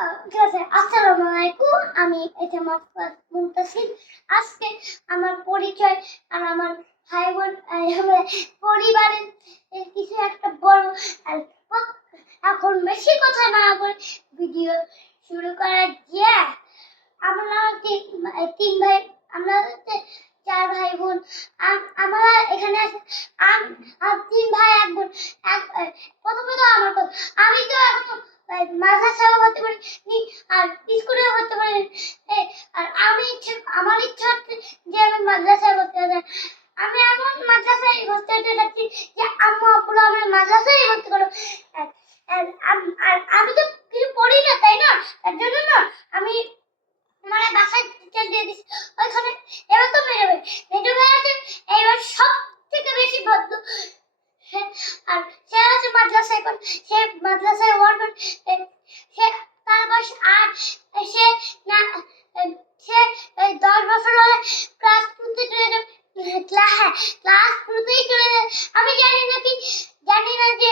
ঠিক আছে। আসসালামু আলাইকুম, আমি মুনতাসির। আজকে আমার পরিচয় আর আমার ভাই বোন আমার পরিবারের কিছু একটা বড় এখন বেশি কথা না বলে ভিডিও শুরু করা যায়। আমরা তিন ভাই, আমরা হচ্ছে 4 ভাই বোন। আমরা এখানে তিন ভাই এক বোন। প্রথমত আমার কথা, আমি তো এখন মাদ্রাসাও হতে পারি আর স্কুলেও হতে পারি। আর আমার ইচ্ছা হচ্ছে যে আমি মাদ্রাসায় ভর্তি হতে। আমি এমন মাদ্রাসায় ভর্তি হতে যাচ্ছি যে আম্মু আব্বুরা আমার মাদ্রাসায় ভর্তি করো। আর আমি তো কিছু পড়ি না, তাই না? তার জন্য না আমি আমার বাসায় টিচার দিয়ে দিচ্ছি ওইখানে। এবার তো মেজো ভাই আছে, এবার সব থেকে বেশি ভদ্র। আর সে আছে মাদ্রাসায় করে, সে মাদ্রাসায় সে তার বয়স 8। সে না সে 10 বছর হলে ক্লাস 2-তে চলে যাবে। ক্লাস 2-তেই চলে যাবে। আমি জানি না যে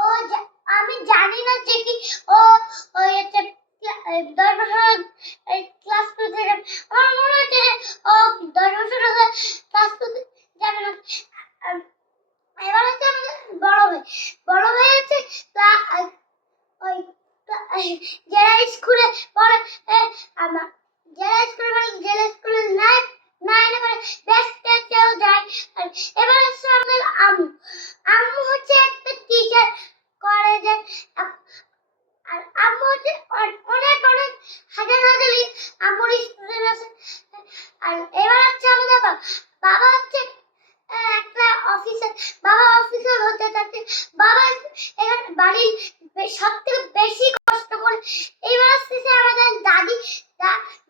ও আমি জানি না যে কি ও ওই 10 বছর ক্লাস 2-তে যাবে। আমার মনে হচ্ছে যে ও 10 বছর হলে ক্লাস 2-তে যাবে না। এবার হচ্ছে আমাদের বড় ভাই হচ্ছে ওই যারা স্কুলে পড়ে, আমার যারা স্কুলে নাইনে পড়ে বেস্ট টেস্টেও যায়। আর এবার হচ্ছে আমাদের আম্মু হচ্ছে একটা টিচার কলেজে। আর আম্মু হচ্ছে অনেক হাজার আম্মুর স্টুডেন্ট আছে। আর এবার হচ্ছে আমাদের বাবা হচ্ছে একটা অফিসার। বাবা অফিসার হতে থাকে। বাবা এখানে বাড়ির সব থেকে বেশি কষ্ট করে। এবার আসতেছে আমাদের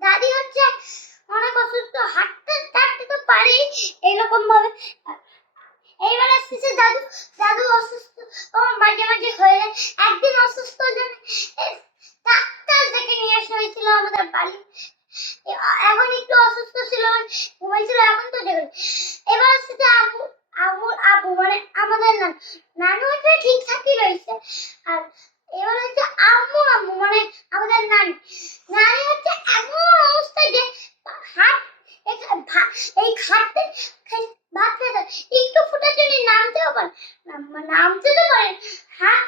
দাদি হচ্ছে অনেক অসুস্থ, হাঁটতে তো পারি এরকম ভাবে। এইবার আসতেছে দাদু অসুস্থ। ও মাঝে হয়ে যায়। একদিন অসুস্থ জন্য ডাক্তার দেখে নিয়ে আসা হয়েছিল আমাদের বাড়ি। এখন একটু অসুস্থ ছিল, ঘুমাইছিল, এখন তো দেখে। এবার আসতেছে আব্বু মানে আমাদের নানু হচ্ছে ঠিকঠাকই রয়েছে। আর এবার হচ্ছে আম্মু মানে আমাদের নানি হচ্ছে এমন অবস্থায় যে এই খাটতে ভাত খেতে একটু ফুটার জন্য নামতে তো পারে। হ্যাঁ,